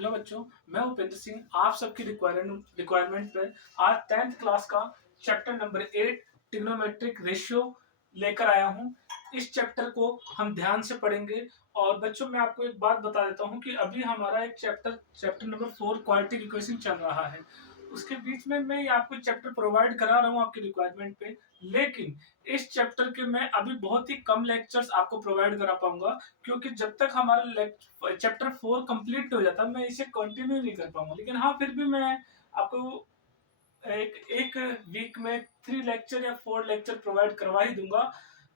Hello बच्चों, मैं उपेंद्र सिंह आप सबकी रिक्वायरमेंट पर आज 10th क्लास का चैप्टर नंबर 8 ट्रिग्नोमेट्रिक रेशियो लेकर आया हूं। इस चैप्टर को हम ध्यान से पढ़ेंगे। और बच्चों मैं आपको एक बात बता देता हूं कि अभी हमारा एक चैप्टर नंबर 4 क्वाड्रेटिक इक्वेशन चल रहा है। उसके बीच में मैं आपको चैप्टर प्रोवाइड करा रहा हूं आपकी रिक्वायरमेंट पे, लेकिन इस चैप्टर के मैं अभी बहुत ही कम लेक्चर्स आपको प्रोवाइड करा पाऊंगा, क्योंकि जब तक हमारा चैप्टर 4 कंप्लीट हो जाता मैं इसे कंटिन्यू नहीं कर पाऊंगा। लेकिन हाँ, फिर भी मैं आपको एक एक वीक में 3 लेक्चर या 4 लेक्चर प्रोवाइड करवा ही दूंगा।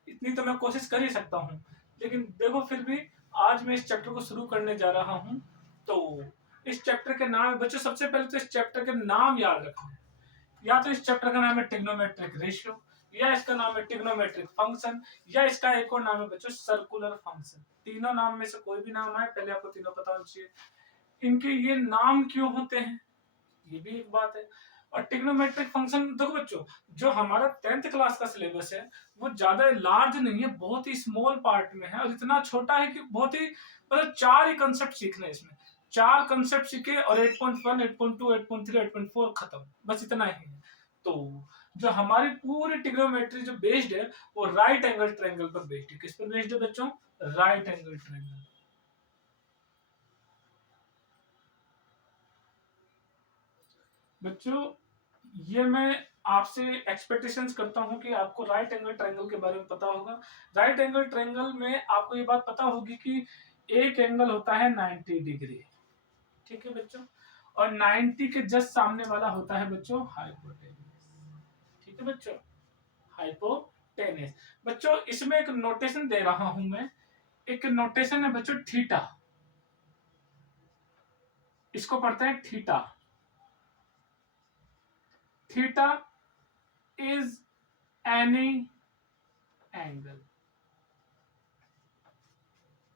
इतनी तो मैं कोशिश कर ही सकता हूँ। लेकिन देखो, फिर भी आज मैं इस चैप्टर को शुरू करने जा रहा हूँ। तो इस चैप्टर के नाम बच्चों, सबसे पहले तो इस चैप्टर के नाम याद रखना है। या तो इस चैप्टर का नाम है ट्रिग्नोमेट्रिक रेशियो, या इसका नाम है ट्रिग्नोमेट्रिक फंक्शन, या इसका एक और नाम है बच्चों सर्कुलर फंक्शन। तीनों नाम में से कोई भी नाम आए, पहले आपको तीनों पता होना चाहिए। इनके ये नाम क्यों होते हैं, ये भी एक बात है। और ट्रिग्नोमेट्रिक फंक्शन देखो बच्चों, जो हमारा 10th क्लास का सिलेबस है वो ज्यादा लार्ज नहीं है, बहुत ही स्मॉल पार्ट में है। और इतना छोटा है कि बहुत ही मतलब 4 ही कंसेप्ट सीखने इसमें। 4 कंसेप्ट सीखे और 8.1 8.2 8.3 8.4 खत्म, बस इतना ही है। तो जो हमारी पूरी ट्रिग्नोमेट्री जो बेस्ड है वो राइट एंगल ट्रायंगल पर बेस्ड है। किस पर बेस्ड है बच्चों? Right angle triangle. बच्चों ये मैं आपसे एक्सपेक्टेशंस करता हूं कि आपको राइट एंगल ट्रायंगल के बारे में पता होगा। राइट एंगल ट्रायंगल में आपको ये बात पता होगी कि एक एंगल होता है 90 डिग्री, ठीक है बच्चों। और 90 के जस्ट सामने वाला होता है बच्चों हाइपोटेनस, ठीक है बच्चों, हाइपोटेनस। बच्चों इसमें एक नोटेशन दे रहा हूं मैं, एक नोटेशन है बच्चों थीटा। इसको पढ़ते हैं theta. Theta is any angle,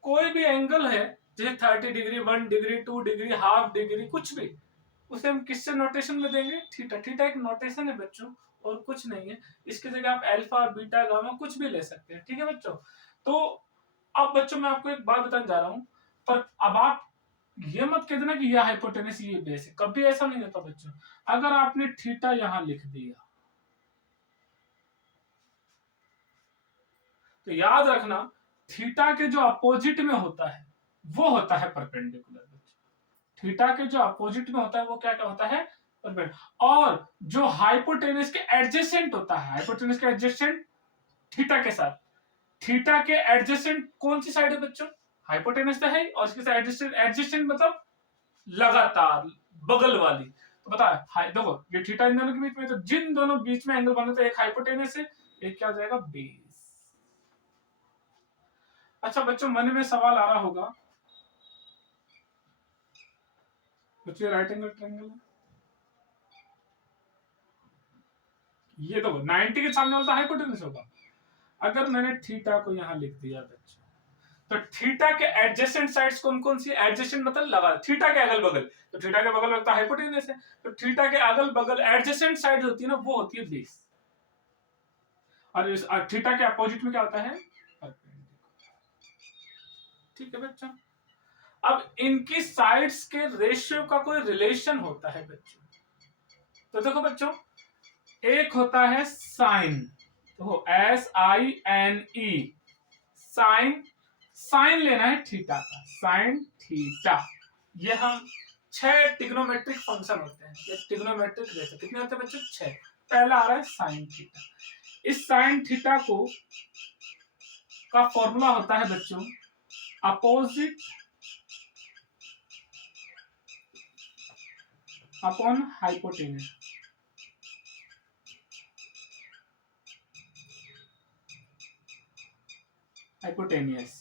कोई भी एंगल है, जैसे 30 degree 1 degree 2 degree half degree कुछ भी, उसे हम किससे नोटेशन में देंगे? थीटा। थीटा एक नोटेशन है बच्चों और कुछ नहीं है। इसकी जगह आप अल्फा बीटा गामा कुछ भी ले सकते हैं, ठीक है बच्चों। तो अब बच्चों मैं आपको एक बात बताने जा रहा हूं, पर अब आप ये मत कह देना कि यह हाइपोटेनस ये बेस है, कभी ऐसा नहीं होता बच्चों। अगर आपने थीटा यहां लिख दिया तो याद रखना थीटा के जो अपोजिट में होता है वो होता है परपेंडिकुलर। थीटा के जो अपोजिट में होता है वो क्या क्या होता है? परपेंडिकुलर। और जो हाइपोटेनस के एडजेसेंट होता है, हाइपोटेनस के एडजेसेंट थीटा के साथ, थीटा के एडजेसेंट कौन सी साइड है बच्चों? हाइपोटेनस तो है, और इसके साथ एडजेसेंट, एडजेसेंट मतलब लगातार बगल वाली। तो बता देखो ये थीटा इन दोनों के बीच में, तो जिन दोनों बीच में एंगल बने तो एक हाइपोटेनस है, एक क्या हो जाएगा? बेस। अच्छा बच्चों मन में सवाल आ रहा होगा, बच्चों राइट एंगल ट्रायंगल है, ये तो 90 के सामने वाला हाइपोटेनस होगा। अगर मैंने थीटा को यहां लिख दिया बच्चों, तो थीटा के एडजेसेंट साइड्स कौन कौन सी? एडजेसेंट मतलब लगा, थीटा के अगल बगल, तो थीटा के बगल में तो हाइपोटेनस है, तो थीटा के अगल बगल एडजेसेंट साइड होती है ना, वो होती है बेस। और इस थीटा के अपोजिट में क्या होता है? ठीक है बच्चों। अब इनकी साइड्स के रेशियो का कोई रिलेशन होता है बच्चों। तो देखो बच्चों, एक होता है साइन, तो SINE, साइन, साइन लेना है थीटा का, साइन थीटा। ये हम 6 ट्रिग्नोमेट्रिक फंक्शन होते हैं, ये ट्रिग्नोमेट्रिक रेशियो कितने होते हैं बच्चों? 6। पहला आ रहा है साइन थीटा। इस साइन थीटा को का फॉर्मूला होता है बच्चों opposite upon hypotenuse. Hypotenuse,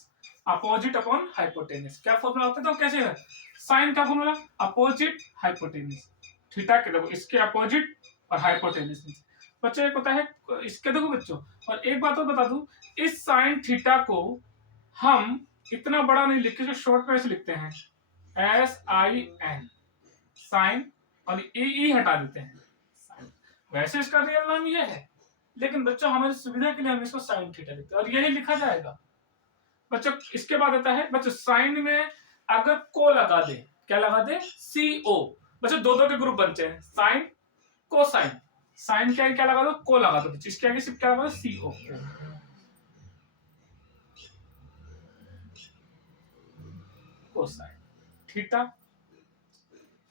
opposite upon hypotenuse क्या फॉर्मूला होता है? तो कैसे है साइन का फॉर्मूला? Opposite hypotenuse. थीटा के देखो इसके अपोजिट और हाइपोटेनस बच्चों एक होता है इसके, देखो बच्चों। और एक बात और बता दूं, इस साइन थीटा को हम इतना बड़ा नहीं लिखते, जो शॉर्ट में ऐसे लिखते हैं SIN, साइन, और ई हटा देते हैं साइन। वैसे इसका रियल नाम ये है, लेकिन बच्चों हमारी सुविधा के लिए हम इसको साइन थीटा लिखते हैं और यही लिखा जाएगा बच्चों। इसके बाद आता है बच्चों साइन में अगर को लगा दे क्या लगा दे, CO। बच्चों दो दो के ग्रुप बनते हैं, साइन कोसाइन। साइन के आगे क्या लगा दो, को लगा दो, इसके आगे सिर्फ क्या लगा दो, CO। कोसाइन थीटा,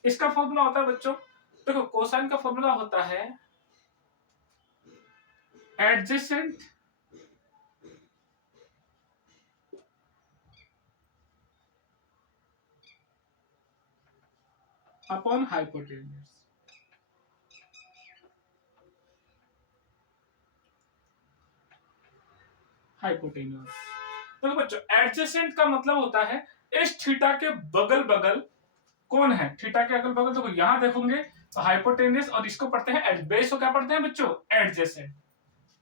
इसका फॉर्मूला होता है बच्चों, देखो कोसाइन का फॉर्मूला होता है एडजेसेंट अपॉन हाइपोटेन्यूज। हाइपोटेन्यूज देखो बच्चों, एडजेसेंट का मतलब होता है इस थीटा के बगल बगल कौन है, थीटा के अगल बगल देखो यहां देखोगे तो हाइपोटेन्यूज, और इसको पढ़ते हैं बेस को क्या पढ़ते हैं बच्चों, एडजेसेंट।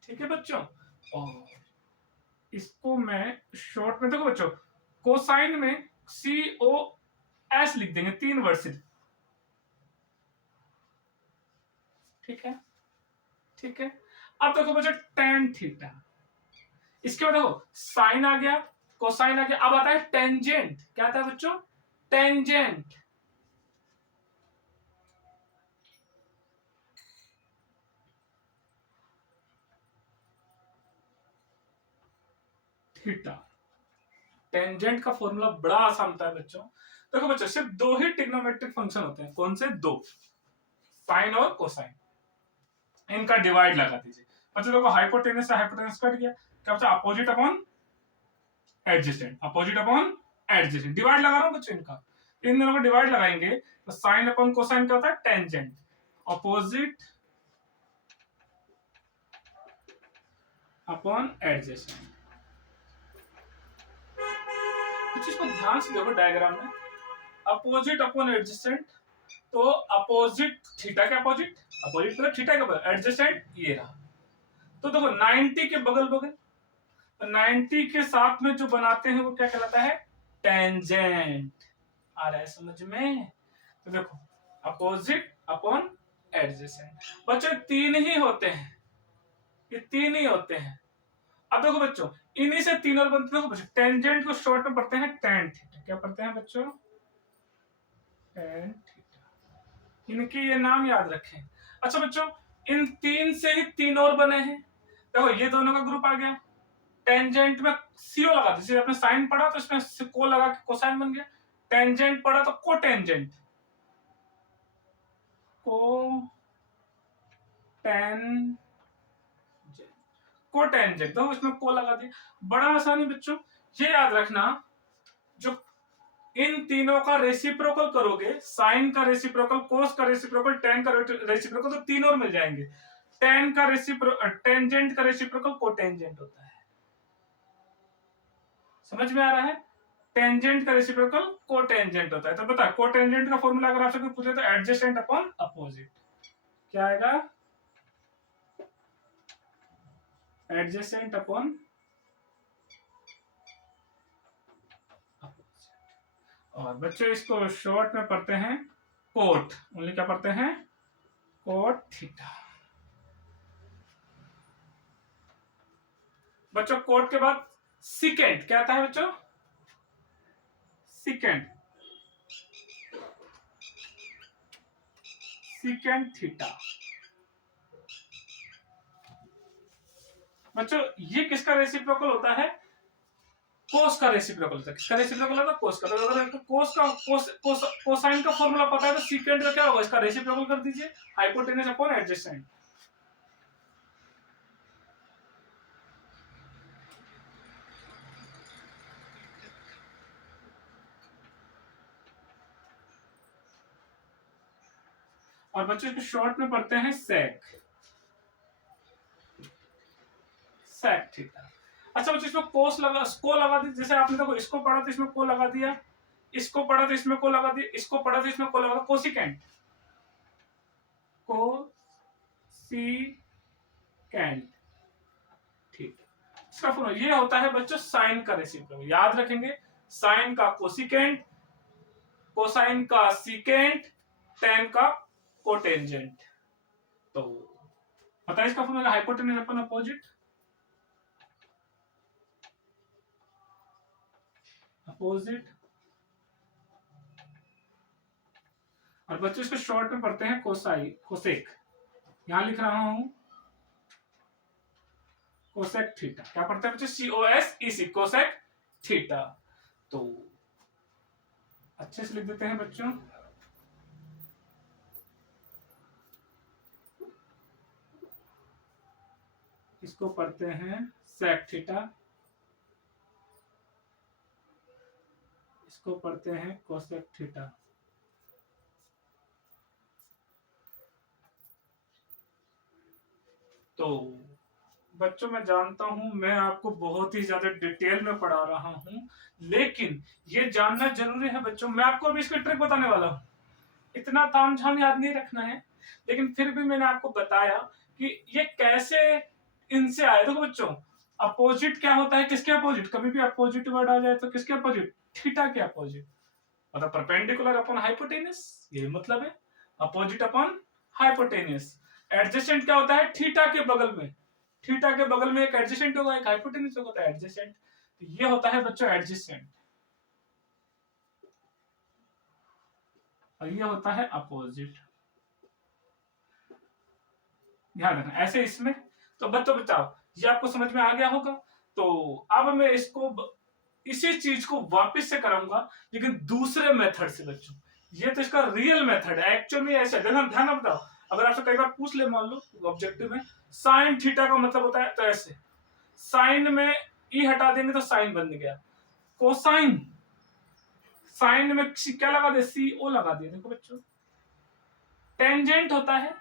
ठीक है बच्चों, और इसको मैं शॉर्ट में देखो बच्चों, कोसाइन में COS लिख देंगे, 3 वर्ड सिर्फ। ठीक है, ठीक है। अब देखो बच्चों टेन थीटा, इसके बाद देखो साइन आ गया, कोसाइन आ गया, अब आता है टेंजेंट। क्या आता है बच्चों, टेंजेंट। थीटा, टेंजेंट का फॉर्मूला बड़ा आसान होता है बच्चों। देखो बच्चों सिर्फ दो ही ट्रिग्नोमेट्रिक फंक्शन होते हैं, कौन से, दो, साइन और कोसाइन। इनका डिवाइड लगा दीजिए बच्चों, देखो हाइपोटेनस से हाइपोटेनस कट गया, क्या बचा, opposite upon adjacent, opposite upon adjacent, divide लगा रहा हूं बच्चों इनका। इन दोनों को डिवाइड लगाएंगे तो साइन अपॉन कोसाइन क्या होता है, टेंजेंट, अपोजिट अपॉन एडजेसेंट। कुछ इसको ध्यान से देखो डायग्राम में, अपोजिट अपॉन एडजेसेंट, तो अपोजिट थीटा के अपोजिट, अपोजिट मतलब थीटा के बगल, एडजेसेंट ये रहा। तो देखो 90 के बगल बगल, तो 90 के साथ में जो बनाते हैं वो क्या कहलाता है, टेंजेंट। आ रहा है समझ में, तो देखो अपोजिट अपॉन एडजेसेंट। बच्चों तीन ही होते हैं, ये तीन ही होते हैं। अब देखो बच्चों इन्हीं से तीन और बनते हैं बच्चों, टेंजेंट को शॉर्ट में पढ़ते हैं टेन थीटा। क्या पढ़ते हैं बच्चों, टेन थीटा। इनके ये नाम याद रखें। अच्छा बच्चों इन तीन से ही तीन और बने हैं, देखो ये दोनों का ग्रुप आ गया, टेंजेंट में CO लगा दीजिए, आपने साइन पढ़ा तो इसमें को लगा के कोसाइन बन गया, टेंजेंट पढ़ा तो को टेंजेंट, को टेन को टेंजेंट, तो इसमें को लगा दिया, बड़ा आसानी बच्चों। ये याद रखना, जो इन तीनों का रेसिप्रोकल करोगे, साइन का रेसिप्रोकल, कोस का रेसिप्रोकल, टेन का रेसिप्रोकल, तो तीन और मिल जाएंगे। टेन का टेंजेंट का रेसिप्रोकल कोटेंजेंट होता है, समझ में आ रहा है, टेंजेंट का रेसिप्रोकल कोटेंजेंट होता है। तो बता कोटेंजेंट का फॉर्मूला अगर आपसे पूछे तो एडजेसेंट अपॉन अपोजिट, क्या आएगा, एडजेसेंट अपॉन, और बच्चों इसको शॉर्ट में पढ़ते हैं कोट, ओनली क्या पढ़ते हैं, कोट थीटा। बच्चों कोट के बाद सिकेंड क्या आता है बच्चों, सिकेंड, सिकेंड थीटा। बच्चों ये किसका रेसिप्रोकल होता है, कोस का रेसिप्रोकल होता है। किसका रेसिप्रोकल होता है, कोस का। तो अगर कोस का कोसाइन का फॉर्मूला पता है तो सिकेंड का क्या होगा, इसका रेसिप्रोकल कर दीजिए, हाइपोटेनस अपॉन एडजेसेंट। और बच्चों इसको शॉर्ट में पढ़ते हैं सेक, सेक थीटा। अच्छा बच्चों इसमें कोस लगा, को लगा दी, जैसे आपने देखो इसको पढ़ा तो इसमें को लगा दिया, इसको पढ़ा तो इसमें को लगा दिया, इसको पढ़ा तो इसमें को लगा दिया, कोसिकेंट, कोसिकेंट। ठीक, इसका फॉर्मूला ये होता है बच्चों साइन का रेसिप्रोकल, याद रखेंगे, साइन का कोसिकेंट, कोसाइन का सीकेंट, टेन का कोटेंजेंट। तो पता है इसका formula, hypotenuse upon opposite, opposite और बच्चों इसको शॉर्ट में पढ़ते हैं कोसेक। यहां लिख रहा हूं कोसेक थीटा। क्या पढ़ते हैं बच्चों? COSEC, cosec theta. तो अच्छे से लिख देते हैं बच्चों। इसको पढ़ते हैं सेक थीटा, इसको पढ़ते हैं कोसेक थीटा। तो बच्चों मैं जानता हूं मैं आपको बहुत ही ज्यादा डिटेल में पढ़ा रहा हूं, लेकिन ये जानना जरूरी है बच्चों। मैं आपको अभी इसकी ट्रिक बताने वाला हूं। इतना तामझाम याद नहीं रखना है, लेकिन फिर भी मैंने आपको बताया कि ये कैसे इनसे आए। देखो बच्चों, अपोजिट क्या होता है? किसके अपोजिट? कभी भी अपोजिट वर्ड आ जाए तो किसके अपोजिट? थीटा के अपोजिट, मतलब परपेंडिकुलर अपॉन हाइपोटेनस, ये मतलब है अपोजिट अपॉन हाइपोटेनस। एडजेसेंट क्या होता है? थीटा के बगल में, थीटा के बगल में एक एडजेसेंट होगा, एक हाइपोटेनस होता है एडजेसेंट। तो ये होता है बच्चों एडजेसेंट, और ये होता है अपोजिट। ध्यान रखना ऐसे इसमें। तो बच्चों बताओ, ये आपको समझ में आ गया होगा। तो अब मैं इसको इसी चीज को वापस से कराऊंगा, लेकिन दूसरे मेथड से बच्चों। ये तो इसका रियल मेथड है, एक्चुअल में ऐसे। ध्यान ध्यान बताओ, अगर आपसे कई बार पूछ ले, मान लो ऑब्जेक्टिव में साइन थीटा का मतलब होता है तो ऐसे, साइन में ई हटा देंगे तो साइन बन गया। कोसाइन, साइन में क्या लगा दे? CO लगा दिया। देखो बच्चों, टेंजेंट होता है,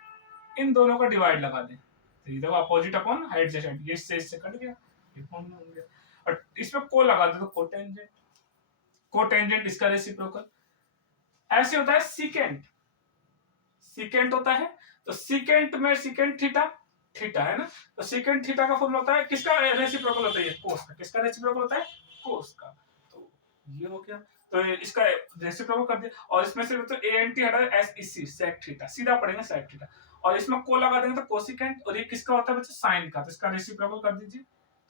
इन दोनों का डिवाइड लगा दें तो ये देखो अपोजिट अपॉन एडजेसेंट, ये इससे कट गया, ये फॉर्म में हो गया। और इसमें को लगा दे तो कोटेंजेंट, कोटेंजेंट इसका रेसिप्रोकल। ऐसे होता है सीकेंट, सीकेंट होता है तो सीकेंट में सीकेंट थीटा, थीटा है ना, तो सीकेंट थीटा का फॉर्मूला होता है किसका रेसिप्रोकल होता है? ये कोस का। किसका रेसिप्रोकल होता है? कोस का। तो ये हो गया, तो इसका रेसिप्रोकल कर दिया। और इसमें से तो ANT हटा SEC, सेक थीटा, सीधा पढ़ेंगे सेक थीटा। और इसमें को लगा देंगे तो कोसिकेंट, और ये किसका होता है बच्चे? साइन का। तो इसका रेसिप्रोकल कर दीजिए,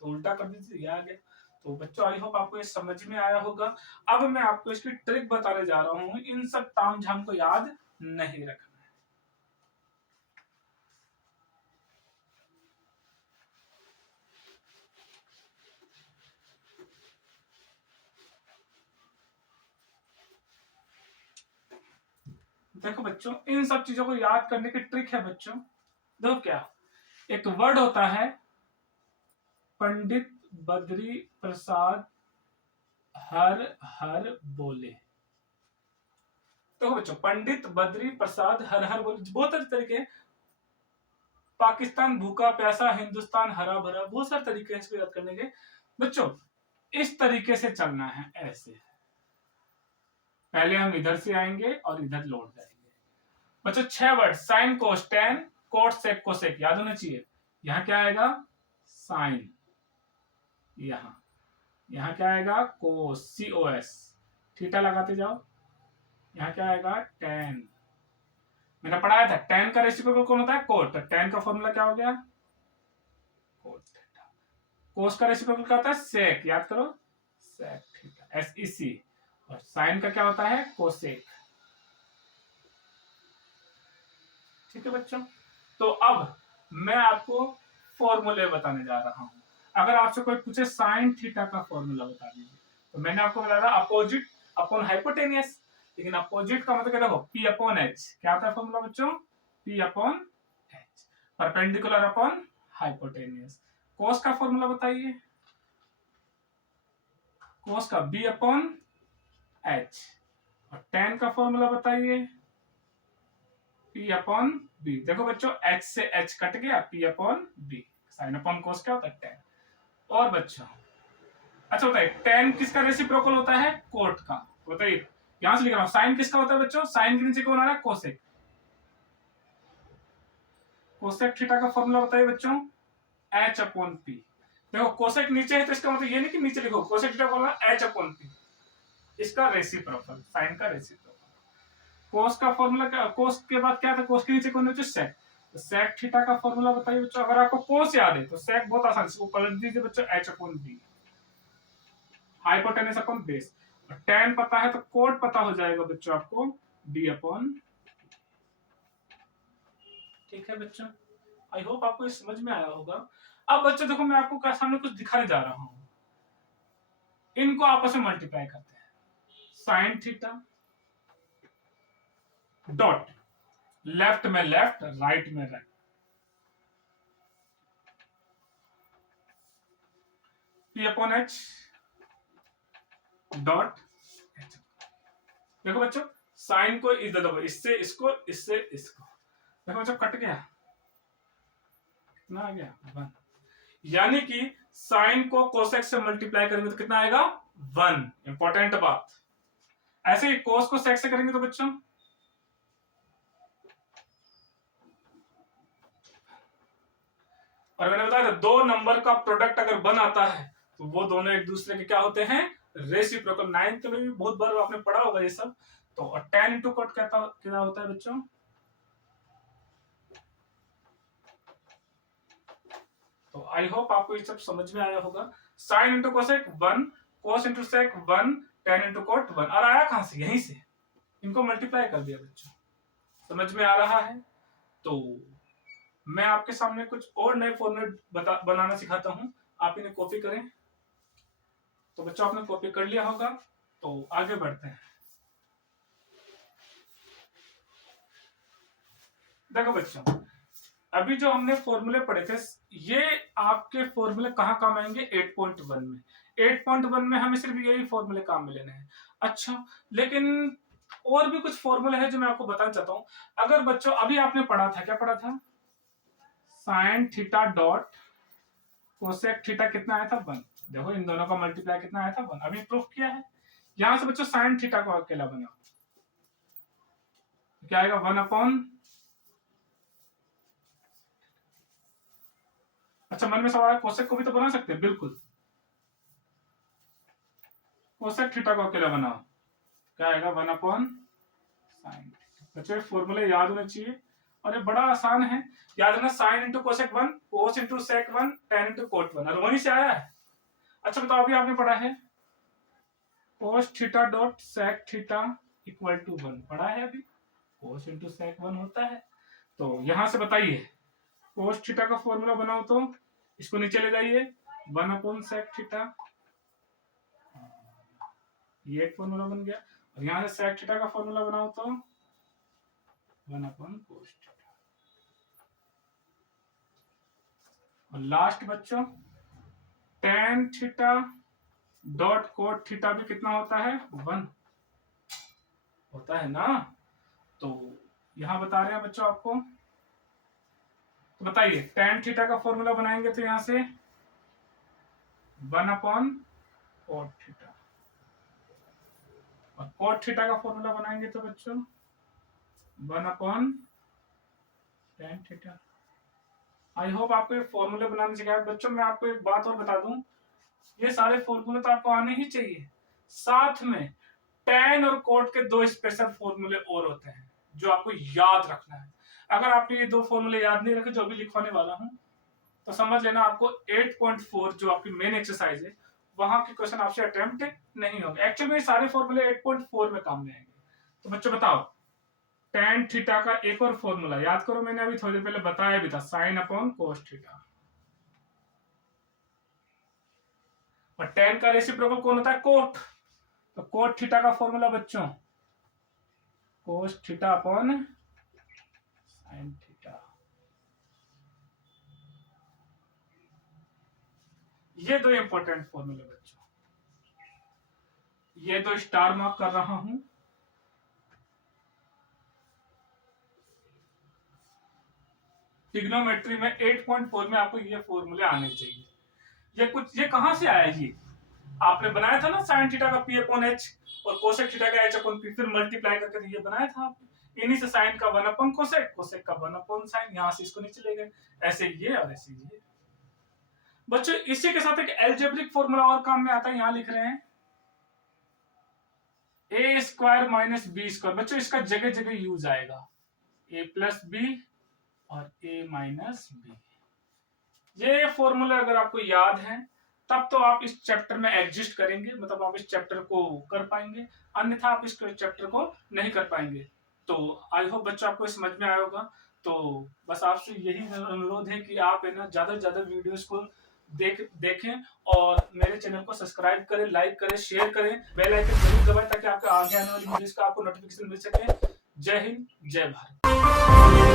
तो उल्टा कर दीजिए, ये आ गया। तो बच्चों आई होप आपको ये समझ में आया होगा। अब मैं आपको इसकी ट्रिक बताने जा रहा हूँ, इन सब तामझाम को याद नहीं रखना। देखो बच्चों, इन सब चीजों को याद करने की ट्रिक है बच्चों। देखो क्या, एक वर्ड होता है पंडित बद्री प्रसाद हर हर बोले। देखो बच्चों, पंडित बद्री प्रसाद हर हर बोले, बहुत सारे तरीके हैं। पाकिस्तान भूखा प्यासा, हिंदुस्तान हरा भरा, बहुत सारे तरीके हैं इसको याद करने के। बच्चों इस तरीके से चलना है, ऐसे पहले हम इधर से आएंगे और इधर लौट जाएंगे। बच्चों 6 word, sine cos tan cot sec cosec, याद होना चाहिए। यहां क्या आएगा? साइन। यहां यहां क्या आएगा? कोस, COS। थीटा लगाते जाओ। यहां क्या आएगा? टेन। मैंने पढ़ाया था टेन का रेसिप्रोकल कौन होता है? कोट। तो टेन का फॉर्मूला क्या हो गया? Cot theta. कोस का रेसिप्रोकल क्या होता है? सेक, याद करो, सेक थीटा, SEC। और साइन का क्या होता है? कोसेक। ठीक है बच्चों, तो अब मैं आपको फॉर्मूले बताने जा रहा हूं। अगर आपसे कोई पूछे साइन थीटा का फॉर्मूला बता दीजिए, तो मैंने आपको बताया था अपोजिट अपॉन हाइपोटेनियस। लेकिन अपोजिट का मतलब क्या? देखो P अपॉन H, क्या होता है फॉर्मूला बच्चों? P upon H, perpendicular upon hypotenuse. Cos का फॉर्मूला बताइए? कोस का B अपॉन H। और टेन का फॉर्मूला बताइए? P upon B. देखो बच्चों, H से H कट गया, P upon B. Sine upon cos क्या होता है? टेन। और बच्चों अच्छा बताइए, टेन किसका रेसिप्रोकल होता है? कोट का। बताइए, यहां से लिख रहा हूं, साइन किसका होता है बच्चों? साइन के नीचे कौन आ रहा है? कोसेक। कोसेक थीटा का फॉर्मूला बताइए बच्चों? H upon P. देखो कोसेक नीचे है तो इसका मतलब ये नहीं कि नीचे लिखो, cosec theta formula H upon P, इसका रेसिप्रोकल, साइन का रेसिप्रोकल। कोस का फॉर्मूला क्या? कोस के बाद क्या था? कोस के नीचे कौन है? सेक। तो सेक थीटा का फॉर्मूला बताइए बच्चों? अगर आपको कोस याद है तो सेक बहुत आसान से पलट दीजिए बच्चों, H upon B, hypotenuse upon base. और टेन पता है तो कोट पता हो जाएगा बच्चों आपको, B अपॉन ठीक है बच्चों, आई होप आपको ये समझ में आया होगा। अब बच्चों देखो, मैं आपको सामने कुछ दिखाने जा रहा हूँ, इनको आपस में मल्टीप्लाई करते हैं। साइन थीटा डॉट लेफ्ट में लेफ्ट, राइट में right, P upon H dot H. देखो बच्चों, साइन को इधर देखो, इससे इसको, इससे इसको, देखो बच्चों कट गया, कितना आ गया 1। यानी कि साइन को कोसेक से मल्टीप्लाई करेंगे तो कितना आएगा 1। इंपॉर्टेंट बात। ऐसे ही कोस को सेक से करेंगे तो बच्चों और मैंने बताया था दो नंबर का प्रोडक्ट अगर बन आता है तो वो दोनों एक दूसरे के क्या होते हैं, रेसिप्रोकल। 9th में भी बहुत बार आपने पढ़ा होगा ये सब। तो tan इंटू कॉट क्या होता है बच्चों, तो आई होप आपको ये सब समझ में आया होगा। Sine into cosec 1, cos into sec 1, tan into cot 1। और आया कहां से, यहीं से, इनको मल्टीप्लाई कर दिया बच्चों। समझ में आ रहा है? तो मैं आपके सामने कुछ और नए फॉर्मूले बनाना सिखाता हूं, आप इन्हें कॉपी करें। तो बच्चों आपने कॉपी कर लिया होगा, तो आगे बढ़ते हैं। देखो बच्चों, अभी जो हमने फॉर्मूले पढ़े थे, ये आपके फॉर्मूले कहाँ काम आएंगे, 8.1 में। 8.1 में हमें सिर्फ यही फॉर्मूले काम में लेने हैं। अच्छा, लेकिन और भी कुछ फॉर्मूले हैं जो मैं आपको बताना चाहता हूं। अगर बच्चों अभी आपने पढ़ा था, क्या पढ़ा था, sine theta dot cosec theta कितना आया था 1। देखो इन दोनों का मल्टीप्लाई कितना आया था 1, अभी प्रूफ किया है। यहां से बच्चों साइन थीटा को अकेला बना, क्या आएगा 1 अपॉन, अच्छा मन में सवाल है कोसेक को भी तो बना सकते हैं, बिल्कुल। कोसेक थीटा को अकेला बनाओ, क्या आएगा 1 अपॉन साइन। बच्चों फॉर्मूले याद होने चाहिए और ये बड़ा आसान है। याद रखना, sine into cosec 1, cos into sec 1, tan into cot 1, और वहीं से आया है। अच्छा बताओ, अभी आपने पढ़ा है cos theta dot sec theta equal to 1, पढ़ा है अभी, कोस इंटू सेक 1 होता है। तो यहां से बताइए, कोस थीटा का फॉर्मूला बनाओ तो इसको नीचे ले जाइए, 1 अपॉन सेक थीटा, ये एक फॉर्मूला बन गया। और यहां से सेक थीटा का फॉर्मूला बनाओ तो 1 अपॉन कोस थीटा। और लास्ट बच्चों, tan theta dot cot theta भी कितना होता है 1 होता है ना। तो यहां बता रहे हैं बच्चों आपको, तो बताइए tan थीटा का फॉर्मूला बनाएंगे तो यहां से 1 अपॉन कोट थीटा, और कोट थीटा का फॉर्मूला बनाएंगे तो बच्चों 1 upon tan theta. I hope आपको ये फॉर्मूले बनाने सिखाया। बच्चों मैं आपको एक बात और बता दूं, ये सारे फॉर्मूले तो आपको आने ही चाहिए, साथ में tan और कोट के दो स्पेशल फॉर्मूले और होते हैं जो आपको याद रखना है। अगर आपने ये दो फॉर्मूले याद नहीं रखे जो अभी लिखवाने वाला हूं, तो समझ लेना आपको 8.4 जो आपकी मेन एक्सरसाइज है, वहां के क्वेश्चन आपसे अटेम्प्ट नहीं होंगे। एक्चुअली में सारे फॉर्मूले 8.4 में काम में आएंगे। तो बच्चों बताओ, tan थीटा का एक और फॉर्मूला याद करो, मैंने अभी थोड़ी देर पहले बताया भी था, साइन अपॉन कोस थीटा। और tan का रेसिप्रोकल कौन होता है, कोट। तो कोट थीटा का फॉर्मूला बच्चों cos theta upon sine theta. ये दो इंपॉर्टेंट फॉर्मूले बच्चों, ये दो स्टार मार्क कर रहा हूं। ट्रिग्नोमेट्री में 8.4 में आपको ये फॉर्मूले आने चाहिए। ये कहां से आया, ये आपने बनाया था ना, साइन थीटा का पी अपॉन एच और कोसेक थीटा का एच अपॉन पी, फिर मल्टीप्लाई करके ये बनाया था आपने। इन्हीं से साइन का 1 अपॉन कोसेक, कोसेक का 1 अपॉन साइन, यहां से इसको नीचे ले गए, ऐसे ये और ऐसे ये। बच्चों इसी के साथ एक एल्जेब्रिक फॉर्मूला और काम में आता है, यहां लिख रहे हैं ए स्क्वायर माइनस बी स्क्वायर। बच्चों इसका जगह जगह यूज आएगा, ए प्लस बी और ए माइनस बी। ये फॉर्मूला अगर आपको याद है तब तो आप इस चैप्टर में एग्जिस्ट करेंगे, मतलब आप इस चैप्टर को कर पाएंगे, अन्यथा आप इस चैप्टर को नहीं कर पाएंगे। तो आई होप बच्चों आपको समझ में आया होगा। तो बस आपसे यही अनुरोध है कि आप है ना ज़्यादा से ज़्यादा वीडियोज़ को देखें और मेरे चैनल को सब्सक्राइब करें, लाइक करें, शेयर करें, बेल आइकन ज़रूर दबाएँ ताकि आपके आगे आने वाली वीडियोज़ का आपको नोटिफ़िकेशन मिल सके। जय हिंद, जय भारत।